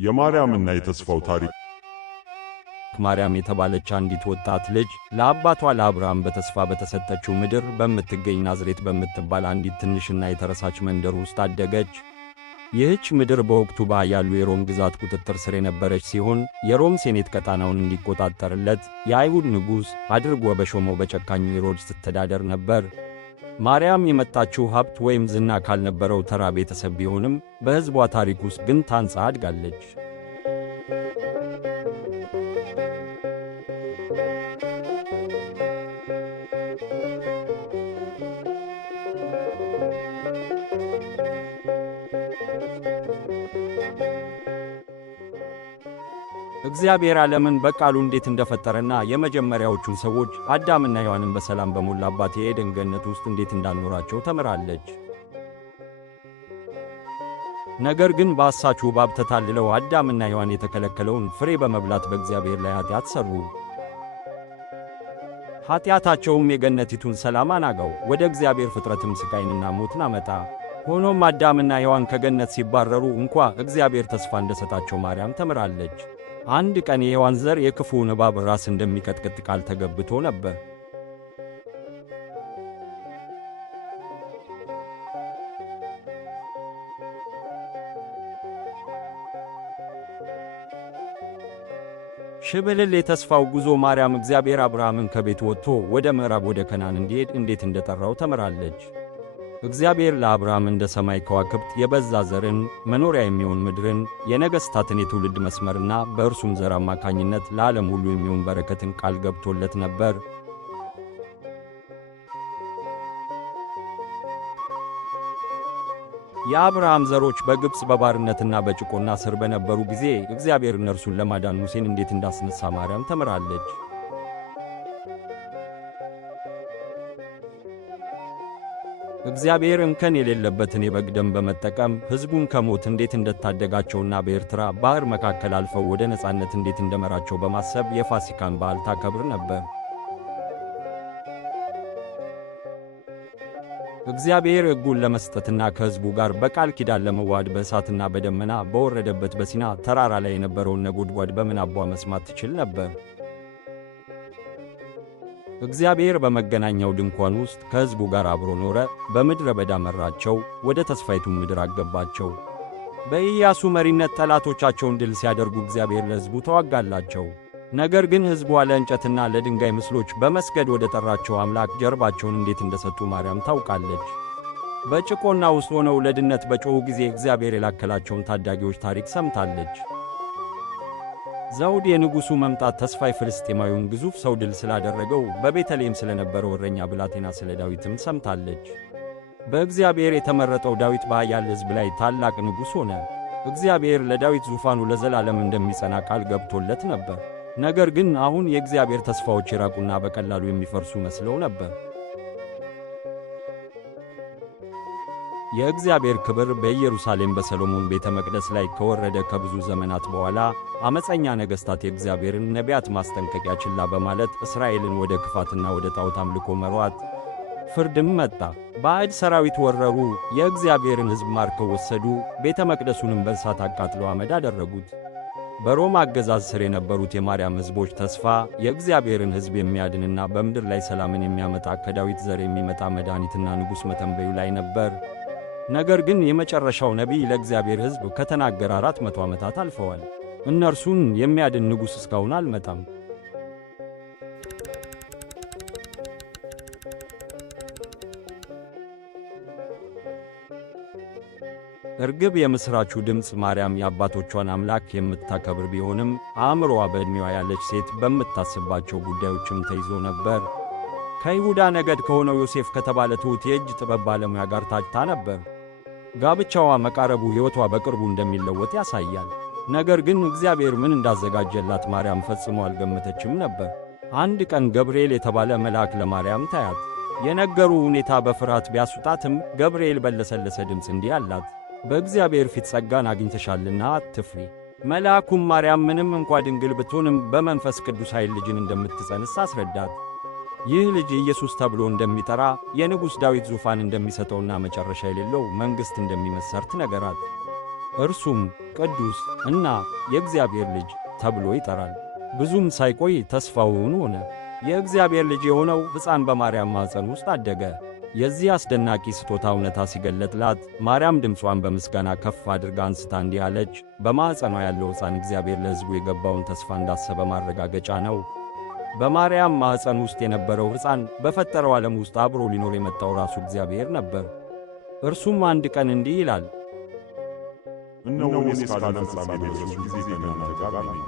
የማርያምና የተስፋው ታሪክ። ማርያም የተባለች አንዲት ወጣት ልጅ ለአባቷ ለአብርሃም በተስፋ በተሰጠችው ምድር በምትገኝ ናዝሬት በምትባል አንዲት ትንሽና የተረሳች መንደር ውስጥ አደገች። ይህች ምድር በወቅቱ በኃያሉ የሮም ግዛት ቁጥጥር ስር የነበረች ሲሆን የሮም ሴኔት ቀጣናውን እንዲቆጣጠርለት የአይሁድ ንጉሥ አድርጎ በሾመው በጨካኙ ሄሮድስ ትተዳደር ነበር። ማርያም የመጣችው ሀብት ወይም ዝና ካልነበረው ተራ ቤተሰብ ቢሆንም በሕዝቧ ታሪክ ውስጥ ግን ታንጻ አድጋለች። እግዚአብሔር ዓለምን በቃሉ እንዴት እንደፈጠረና የመጀመሪያዎቹን ሰዎች አዳምና ሔዋንን በሰላም በሞላባት የኤደን ገነት ውስጥ እንዴት እንዳኖራቸው ተምራለች። ነገር ግን በአሳቹ እባብ ተታልለው አዳምና ሔዋን የተከለከለውን ፍሬ በመብላት በእግዚአብሔር ላይ ኃጢአት ሠሩ። ኃጢአታቸውም የገነቲቱን ሰላም አናጋው፣ ወደ እግዚአብሔር ፍጥረትም ሥቃይንና ሞትን አመጣ። ሆኖም አዳምና ሔዋን ከገነት ሲባረሩ እንኳ እግዚአብሔር ተስፋ እንደሰጣቸው ማርያም ተምራለች። አንድ ቀን የሔዋን ዘር የክፉውን እባብ ራስ እንደሚቀጥቅጥ ቃል ተገብቶ ነበር። ሽብልል የተስፋው ጉዞ ማርያም እግዚአብሔር አብርሃምን ከቤት ወጥቶ ወደ ምዕራብ ወደ ከናን እንዲሄድ እንዴት እንደጠራው ተምራለች። እግዚአብሔር ለአብርሃም እንደ ሰማይ ከዋክብት የበዛ ዘርን፣ መኖሪያ የሚሆን ምድርን፣ የነገሥታትን የትውልድ መስመርና በእርሱም ዘር አማካኝነት ለዓለም ሁሉ የሚሆን በረከትን ቃል ገብቶለት ነበር። የአብርሃም ዘሮች በግብፅ በባርነትና በጭቆና ስር በነበሩ ጊዜ እግዚአብሔር እነርሱን ለማዳን ሙሴን እንዴት እንዳስነሳ ማርያም ተምራለች። እግዚአብሔር እንከን የሌለበትን የበግ ደም በመጠቀም ሕዝቡን ከሞት እንዴት እንደታደጋቸውና በኤርትራ ባሕር መካከል አልፈው ወደ ነጻነት እንዴት እንደመራቸው በማሰብ የፋሲካን በዓል ታከብር ነበር። እግዚአብሔር ሕጉን ለመስጠትና ከሕዝቡ ጋር በቃል ኪዳን ለመዋሃድ በእሳትና በደመና በወረደበት በሲና ተራራ ላይ የነበረውን ነጎድጓድ በምናቧ መስማት ትችል ነበር። እግዚአብሔር በመገናኛው ድንኳን ውስጥ ከሕዝቡ ጋር አብሮ ኖረ፣ በምድረ በዳ መራቸው፣ ወደ ተስፋይቱም ምድር አገባቸው። በኢያሱ መሪነት ጠላቶቻቸውን ድል ሲያደርጉ እግዚአብሔር ለሕዝቡ ተዋጋላቸው። ነገር ግን ሕዝቡ ለእንጨትና ለድንጋይ ምስሎች በመስገድ ወደ ጠራቸው አምላክ ጀርባቸውን እንዴት እንደሰጡ ማርያም ታውቃለች። በጭቆና ውስጥ ሆነው ለድነት በጮኹ ጊዜ እግዚአብሔር የላከላቸውን ታዳጊዎች ታሪክ ሰምታለች። ዘውድ የንጉሡ መምጣት ተስፋ ፍልስጤማዊውን ግዙፍ ሰው ድል ስላደረገው በቤተልሔም ስለነበረው እረኛ ብላቴና ስለ ዳዊትም ሰምታለች። በእግዚአብሔር የተመረጠው ዳዊት በኃያል ሕዝብ ላይ ታላቅ ንጉሥ ሆነ። እግዚአብሔር ለዳዊት ዙፋኑ ለዘላለም እንደሚጸና ቃል ገብቶለት ነበር። ነገር ግን አሁን የእግዚአብሔር ተስፋዎች የራቁና በቀላሉ የሚፈርሱ መስለው ነበር። የእግዚአብሔር ክብር በኢየሩሳሌም በሰሎሞን ቤተ መቅደስ ላይ ከወረደ ከብዙ ዘመናት በኋላ ዓመፀኛ ነገሥታት የእግዚአብሔርን ነቢያት ማስጠንቀቂያ ችላ በማለት እስራኤልን ወደ ክፋትና ወደ ጣዖት አምልኮ መሯት። ፍርድም መጣ። ባዕድ ሰራዊት ወረሩ፣ የእግዚአብሔርን ሕዝብ ማርከው ወሰዱ፣ ቤተ መቅደሱንም በእሳት አቃጥለው አመድ አደረጉት። በሮማ አገዛዝ ስር የነበሩት የማርያም ሕዝቦች ተስፋ የእግዚአብሔርን ሕዝብ የሚያድንና በምድር ላይ ሰላምን የሚያመጣ ከዳዊት ዘር የሚመጣ መድኃኒትና ንጉሥ መተንበዩ ላይ ነበር። ነገር ግን የመጨረሻው ነቢይ ለእግዚአብሔር ሕዝብ ከተናገረ 400 ዓመታት አልፈዋል። እነርሱን የሚያድን ንጉሥ እስካሁን አልመጣም። እርግብ የምሥራቹ ድምፅ ማርያም የአባቶቿን አምላክ የምታከብር ቢሆንም አእምሮዋ በዕድሜዋ ያለች ሴት በምታስባቸው ጉዳዮችም ተይዞ ነበር። ከይሁዳ ነገድ ከሆነው ዮሴፍ ከተባለ ትሑት የእጅ ጥበብ ባለሙያ ጋር ታጭታ ነበር። ጋብቻዋ መቃረቡ ሕይወቷ በቅርቡ እንደሚለወጥ ያሳያል። ነገር ግን እግዚአብሔር ምን እንዳዘጋጀላት ማርያም ፈጽሞ አልገመተችም ነበር። አንድ ቀን ገብርኤል የተባለ መልአክ ለማርያም ታያት። የነገሩ ሁኔታ በፍርሃት ቢያስውጣትም ገብርኤል በለሰለሰ ድምፅ እንዲህ አላት፣ በእግዚአብሔር ፊት ጸጋን አግኝተሻልና አትፍሪ። መልአኩም ማርያም ምንም እንኳ ድንግል ብትሆንም በመንፈስ ቅዱስ ኃይል ልጅን እንደምትጸንስ አስረዳት። ይህ ልጅ ኢየሱስ ተብሎ እንደሚጠራ የንጉሥ ዳዊት ዙፋን እንደሚሰጠውና መጨረሻ የሌለው መንግሥት እንደሚመሰርት ነገራት። እርሱም ቅዱስ እና የእግዚአብሔር ልጅ ተብሎ ይጠራል። ብዙም ሳይቆይ ተስፋው እውን ሆነ። የእግዚአብሔር ልጅ የሆነው ሕፃን በማርያም ማኅፀን ውስጥ አደገ። የዚህ አስደናቂ ስጦታ እውነታ ሲገለጥላት ማርያም ድምጿን በምስጋና ከፍ አድርጋ አንስታ እንዲህ አለች። በማኅፀኗ ያለው ሕፃን እግዚአብሔር ለሕዝቡ የገባውን ተስፋ እንዳሰበ ማረጋገጫ ነው። በማርያም ማኅፀን ውስጥ የነበረው ሕፃን በፈጠረው ዓለም ውስጥ አብሮ ሊኖር የመጣው ራሱ እግዚአብሔር ነበር። እርሱም አንድ ቀን እንዲህ ይላል፣ እነሆ እኔ እስከ ዓለም ፍጻሜ ድረስ ሁልጊዜ ከእናንተ ጋር ነኝ።